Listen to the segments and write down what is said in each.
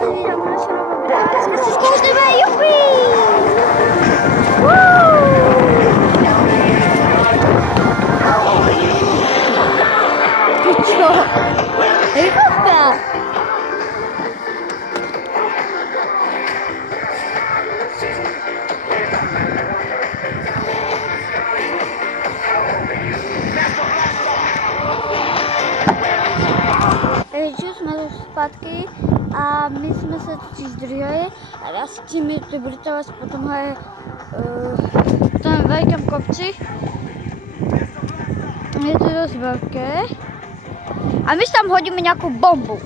vítám u našeho nového videa. Dneska si zkoušneme, jupi! Ty čo? Rychovka! Takže jsme už zpátky a my jsme se totiž zdrželi a já s tím budu to vás po tomhle tom velkém kopci. Je to dost velké a my tam hodíme nějakou bombu.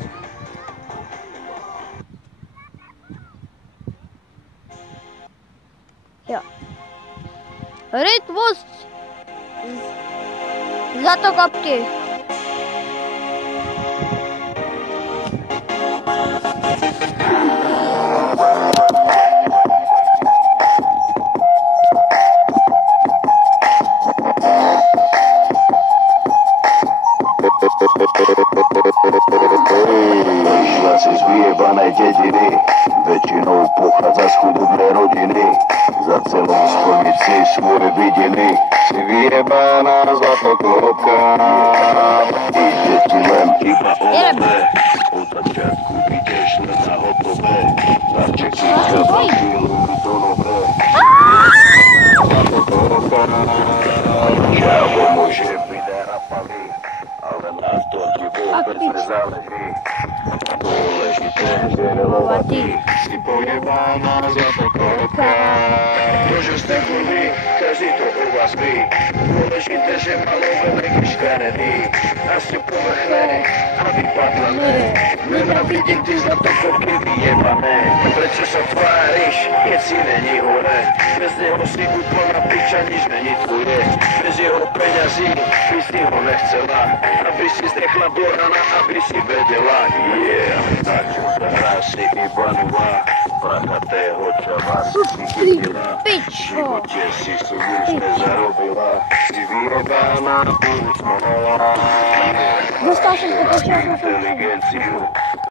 Jo. Rytmus za to kopky. Vyšla si z vyjebané dediny, väčšinou pochádza z chudobnej rodiny. Za celou splniť si svoje vidiny, si vyjebaná zlatokopka. Ide tu len iba o nové, od začiatku ideš len na hotové. Darčeky za chvíľu to nové. Zlatokopka, čavo môže byť narapavý, ale na to ti vôbec nezáleží. Dôležité, že relovatý si pojebaná zlatokopka. Môžu ste kurvy, každý to u vás ví. Dôležité, že malo veľký škaredý a ste povrchné a vypadlané. Nenávidím ty zlatokopky vyjebané. Prečo sa tváriš, keď si není hore? Bez neho si úplná piča, nič není tvoje. Bez jeho peňazí by si ho nechcela, aby si zdechla do rana, aby si vedela. Yeah, na čo sa hráš si iba nová, prachatého čava si chytila. V živote si nič nezarobila, si vyjebaná, buď moja. Dostal som to inteligenciu